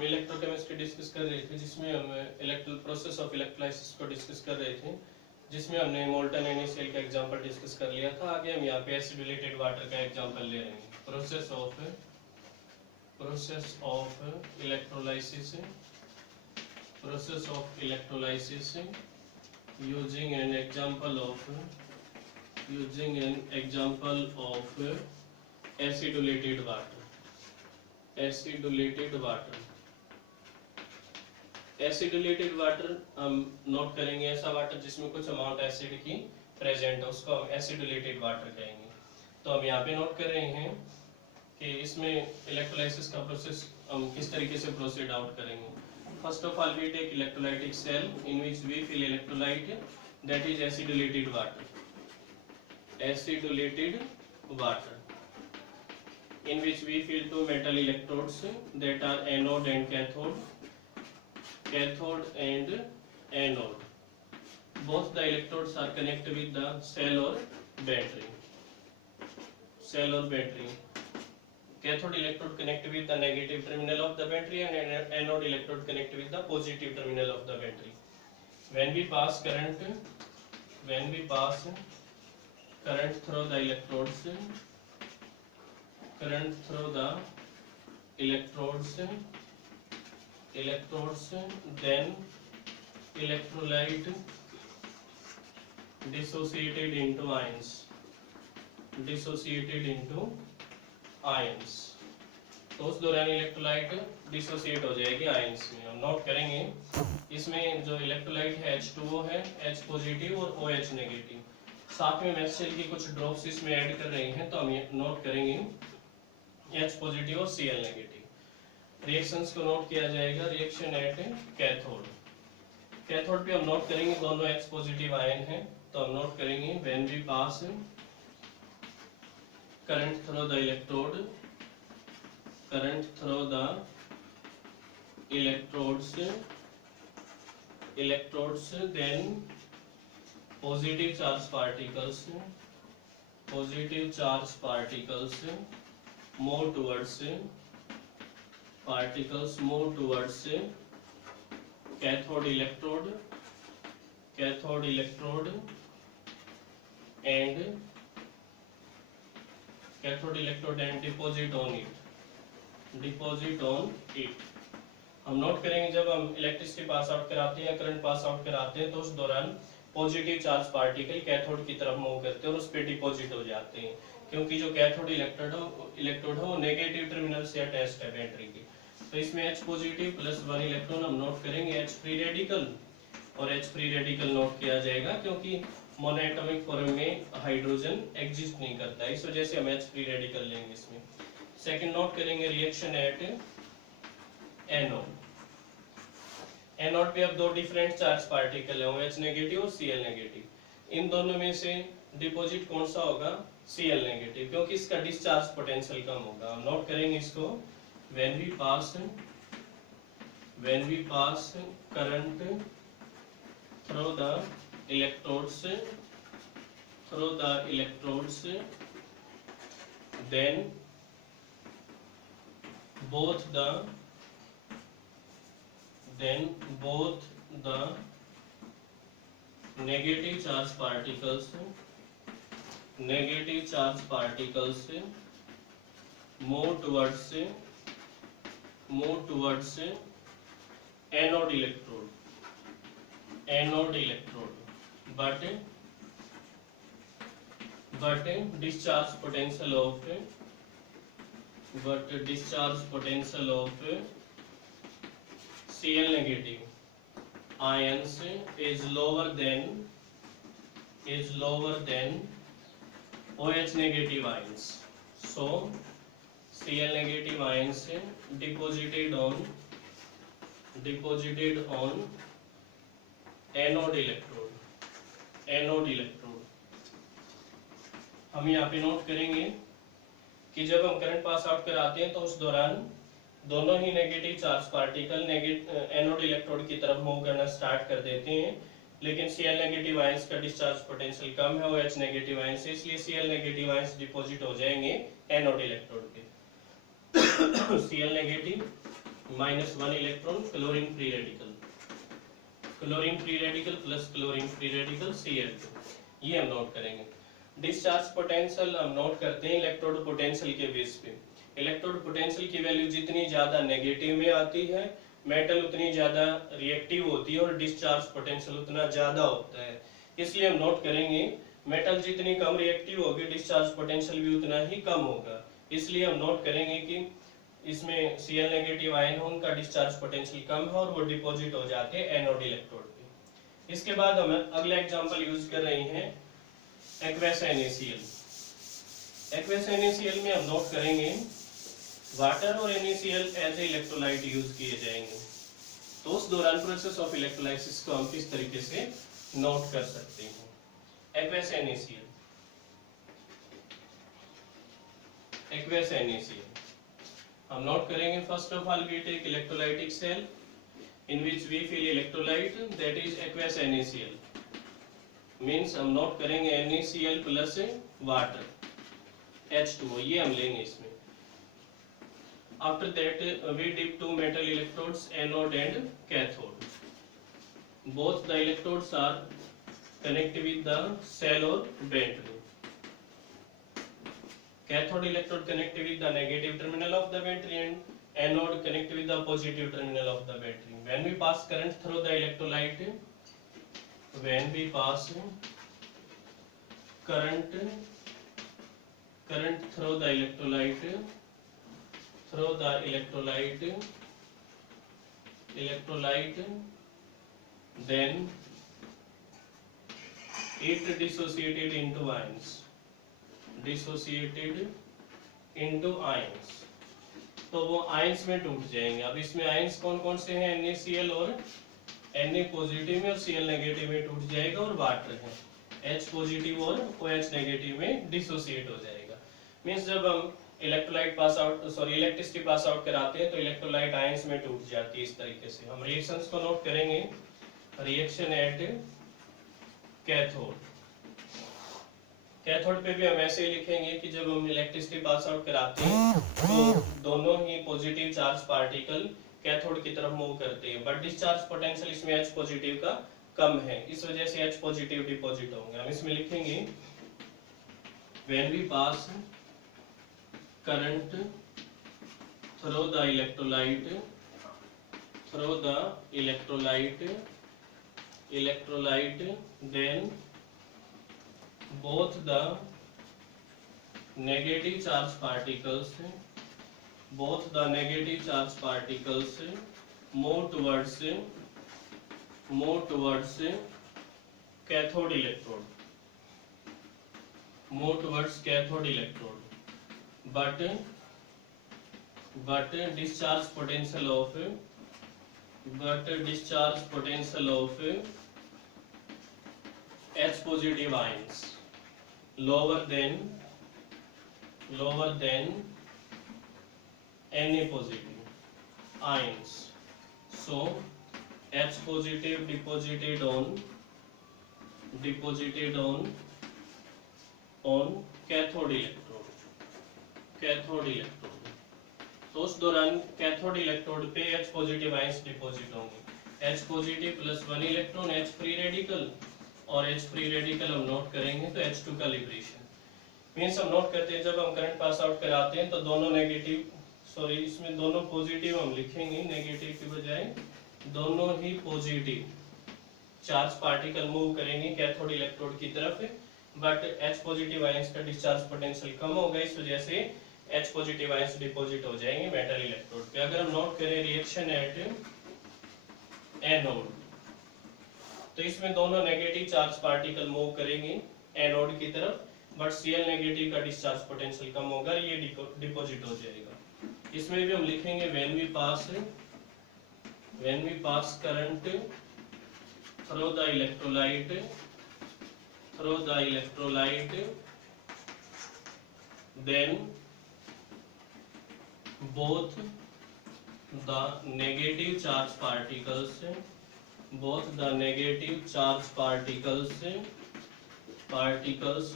हम electrochemistry discuss कर रहे थे, जिसमें हम इलेक्ट्रल प्रोसेस ऑफ इलेक्ट्रोलाइसिस को डिस्कस कर रहे थे, जिसमें हमने मोल्टन NaCl का एग्जांपल डिस्कस कर लिया था। आगे हम यहाँ पे एसिडुलेटेड वाटर का एग्जांपल ले रहे हैं। Process of electrolysis using an example of acidulated water. Acidulated water हम नोट करेंगे, ऐसा वाटर जिसमें कुछ अमाउंट एसिड की प्रेजेंट है, उसको हम एसिडुलेटेड वाटर कहेंगे। तो हम यहाँ पे नोट कर रहे हैं कि इसमें इलेक्ट्रोलाइसिस का प्रोसेस हम किस तरीके से प्रोसीड आउट करेंगे। First of all we take electrolytic cell in which we fill electrolyte, that is acidulated water in which we fill two metal electrodes that are anode and cathode and anode. Both the electrodes are connected with the cell or battery. Cathode electrode connect with the negative terminal of the battery and anode electrode connect with the positive terminal of the battery. When we pass current through the electrodes, then electrolyte dissociated into ions. तो उस दौरान electrolyte dissociate हो जाएगी ions में। हम note करेंगे इसमें जो इलेक्ट्रोलाइट है H2O है, H पॉजिटिव और OH नेगेटिव। साथ में HCl की कुछ ड्रॉप्स इसमें ऐड कर रहे हैं, तो हम ये नोट करेंगे H पॉजिटिव और Cl नेगेटिव। रिएक्शंस को नोट किया जाएगा। रिएक्शन एट कैथोड पे हम नोट करेंगे दोनों H पॉजिटिव आयन हैं, तो हम नोट करेंगे when we pass current through the electrodes, then positive charge particles move towards cathode electrode and deposit on it. हम नोट करेंगे जब हम इलेक्ट्रिसिटी पास आउट कराते हैं या करंट पास आउट कराते हैं, तो उस दौरान पॉजिटिव चार्ज पार्टिकल कैथोड की तरफ मूव करते हैं और उस पे डिपॉजिट हो जाते हैं, क्योंकि जो कैथोड इलेक्ट्रोड है वो नेगेटिव टर्मिनल से अटैच्ड है बैटरी के। तो इसमें H पॉजिटिव प्लस 1 इलेक्ट्रॉन हम नोट करेंगे, H फ्री रेडिकल, और H फ्री रेडिकल नोट किया जाएगा क्योंकि मोनोएटॉमिक फॉर्म में हाइड्रोजन एग्जिस्ट नहीं करता है, इस वजह से हम H फ्री रेडिकल लेंगे इसमें। सेकंड नोट करेंगे रिएक्शन एट एनोड पे अब दो डिफरेंट चार्ज पार्टिकल है, OH नेगेटिव और Cl नेगेटिव। इन दोनों में से डिपॉजिट कौन सा होगा? Cl नेगेटिव, क्योंकि इसका डिस्चार्ज पोटेंशियल कम होगा। हम नोट करेंगे इसको when we pass current through the electrodes, then both the negative charge particles move towards anode electrode, but discharge potential of Cl negative ions is lower than OH negative ions. So Cl negative ions deposited on anode electrode। हम यहाँ पे note करेंगे कि जब हम current pass out कराते हैं तो उस दौरान दोनों ही negative charge particle anode electrode की तरफ मूव करना स्टार्ट कर देते हैं, लेकिन Cl नेगेटिव आयंस का डिस्चार्ज पोटेंशियल कम है OH नेगेटिव आयंस से, इसलिए Cl नेगेटिव आयंस डिपॉजिट हो जाएंगे एनोड इलेक्ट्रोड पे। Cl negative -1 electron chlorine free radical, chlorine free radical plus chlorine free radical Cl2, ये हम नोट करेंगे। डिस्चार्ज पोटेंशियल हम नोट करते हैं इलेक्ट्रोड पोटेंशियल के बेस पे। इलेक्ट्रोड पोटेंशियल की वैल्यू जितनी ज्यादा नेगेटिव में आती है, मेटल उतनी ज्यादा रिएक्टिव होती है और डिस्चार्ज पोटेंशियल उतना ज्यादा होता है। इसलिए हम नोट करेंगे मेटल जितनी कम रिएक्टिव होगी, डिस्चार्ज पोटेंशियल भी उतना ही कम होगा। इसलिए हम नोट करेंगे कि इसमें Cl नेगेटिव आयन हो, उनका डिस्चार्ज पोटेंशियल कम है और वो डिपॉजिट हो जाते हैं एनोड इलेक्ट्रोड पे। इसके बाद हम अगला एग्जांपल यूज कर रहे हैं एक्वस NaCl। एक्वस NaCl में हम नोट करेंगे वाटर और NaCl as a electrolyte use किए जाएंगे। तो उस दौरान प्रोसेस ऑफ इलेक्ट्रोलाइसिस को हम किस तरीके से नोट कर सकते हैं। एक्वस NaCl, एक्वस NaCl हम नोट करेंगे। First of all we take electrolytic cell in which we fill electrolyte, that is aqueous NaCl, means हम नोट करेंगे NaCl प्लस वाटर H2O, ये हम लेंगे इसमें। After that we dip two metal electrodes, anode and cathode. Both the electrodes are connected with the cell or battery. Cathode electrode connected with the negative terminal of the battery and anode connected with the positive terminal of the battery. When we pass current through the electrolyte, when we pass current through the electrolyte, then it dissociated into ions, तो वो ions में टूट जाएंगे। अब इसमें ions कौन कौन से हैं, NaCl और Na पॉजिटिव में और Cl नेगेटिव में टूट जाएगा और वाटर है H पॉजिटिव और OH नेगेटिव में डिसोसिएट हो जाएगा। मींस जब हम इलेक्ट्रिसिटी पास आउट कराते हैं तो इलेक्ट्रोलाइट आयंस में टूट जाती है। इस तरीके से हम रिएक्शंस को नोट करेंगे। रिएक्शन एट कैथोड, कैथोड पे भी हम ऐसे ही लिखेंगे कि जब हम इलेक्ट्रिसिटी पास आउट कराते हैं तो दोनों ही पॉजिटिव चार्ज पार्टिकल कैथोड की तरफ मूव करते हैं, बट डिस्चार्ज पोटेंशियल इसमें H पॉजिटिव का कम है, इस वजह से H पॉजिटिव डिपॉजिट होंगे। हम इसमें लिखेंगे when we pass current through the electrolyte then both the negative charge particles move towards cathode electrode, but discharge potential of H positive ions lower than Na positive ions. So H positive deposited on cathode electrode। तो उस दौरान cathode electrode पे H positive ions deposit होंगे। H positive plus 1 electron H free radical और H free radical हम note करेंगे तो H2 का लिबरेशन। मींस हम नोट करते हैं जब हम करंट पास आउट कराते हैं तो दोनों इसमें दोनों पॉजिटिव हम लिखेंगे, नेगेटिव की बजाय दोनों ही पॉजिटिव चार्ज पार्टिकल मूव करेंगे कैथोड इलेक्ट्रोड की तरफ, बट H पॉजिटिव आयंस का डिस्चार्ज पोटेंशियल कम होगा, इस वजह से H पॉजिटिव आयंस डिपॉजिट हो जाएंगे मेटल इलेक्ट्रोड पे। अगर हम नोट करें रिएक्शन एट एनोड, तो इसमें दोनों नेगेटिव चार्ज पार्टिकल मूव करेंगे एनोड की तरफ, बट Cl नेगेटिव का डिस्चार्ज पोटेंशियल कम होगा, ये डिपॉजिट हो जाएगा। इसमें भी हम लिखेंगे when we pass current through the electrolyte then both the negative charge particles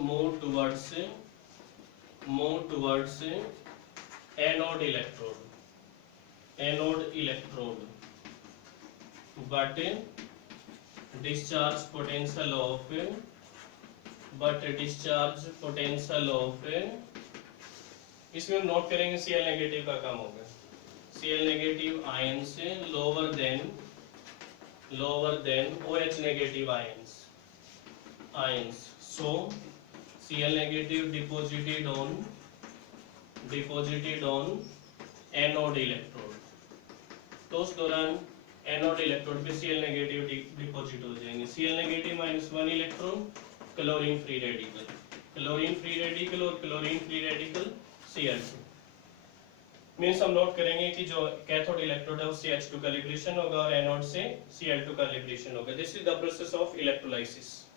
move towards anode electrode, anode electrode, but discharge potential of इसमें हम नोट करेंगे Cl नेगेटिव का काम होगा, Cl नेगेटिव आयन से lower than OH negative ions, so Cl negative deposited on anode electrode, तो उस दौरान एनोड इलेक्ट्रोड पे Cl नेगेटिव डिपॉजिट हो जाएंगे। Cl negative -1 electron, chlorine free radical और chlorine free radical Cl2। Means हम note करेंगे कि जो कैथोड इलेक्ट्रोड है उससे H2 का लिबरेशन होगा और एनोड से Cl2 का लिबरेशन होगा। This is the process of electrolysis.